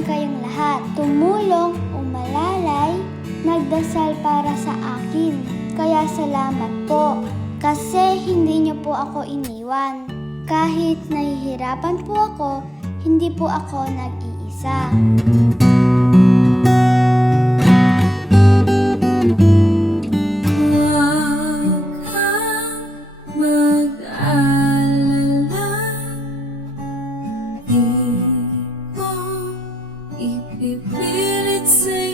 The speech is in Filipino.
kayong lahat, tumulong, umalalay, nagdasal para sa akin. Kaya salamat po, kasi hindi niyo po ako iniwan. Kahit nahihirapan po ako, hindi po ako nag-iisa. Ipipilit sa'yo